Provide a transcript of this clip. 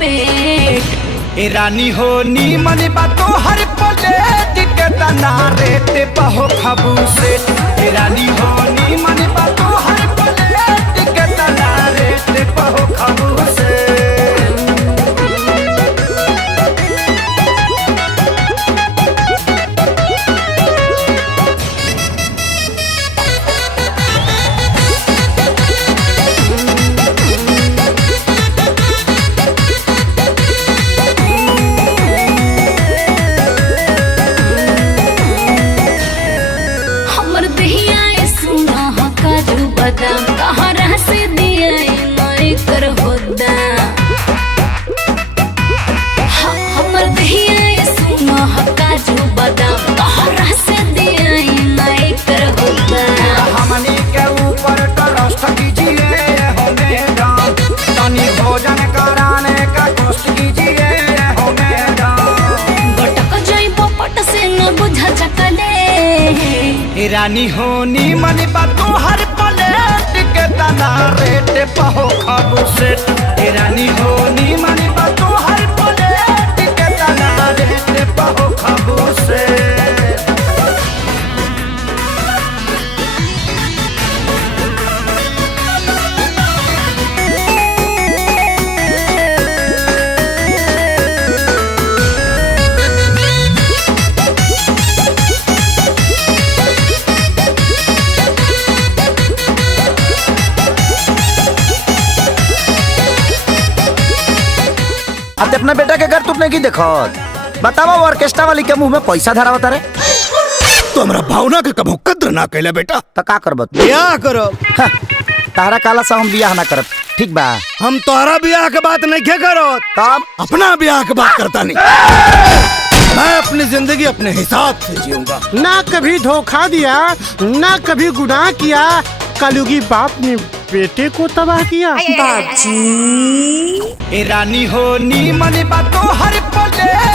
पेट। ए रानी हो नी मन बातो हर प्लेट के तना रेट पहो खबू से। ए रानी हो नी मन बातो हर प्लेट के तना रेट पहो खबू से। कहाँ से दिया माई कर होदा हमर दहिया सुनो काजू बादाम कहाँ से दिया माई कर होदा। हमनी के ऊपर ट्रस्ट कीजिए हो मैडम, तनी भोजन कराने का कोशिश कीजिए हो मैडम। बटक जाई पट से न बुझा चकले। ए रानी हो नी मन बातो हर के तना रेट पहो खबू से। ए रानी हो नी मन बातो हर प्लेट के तना रेट पहो खबू से। अब अपना बेटा के घर तुमने की देखो बतावा, ऑर्केस्ट्रा वाली के मुंह में पैसा धरा होता रे। तो हमरा भावना के कबो कद्र ना कैला बेटा। तो का करब ब्याह करो। तारा काला सा हम बियाह ना करब, ठीक बा। हम तोहरा ब्याह के बात नहीं करो, तब अपना ब्याह के बात करता नहीं। मैं अपनी जिंदगी अपने हिसाब से जीऊंगा। ना कभी धोखा दिया ना कभी गुनाह किया, कलयुगी बाप ने बेटे को तबाह किया। बाजी ए रानी हो नी मन बातो हर प्लेट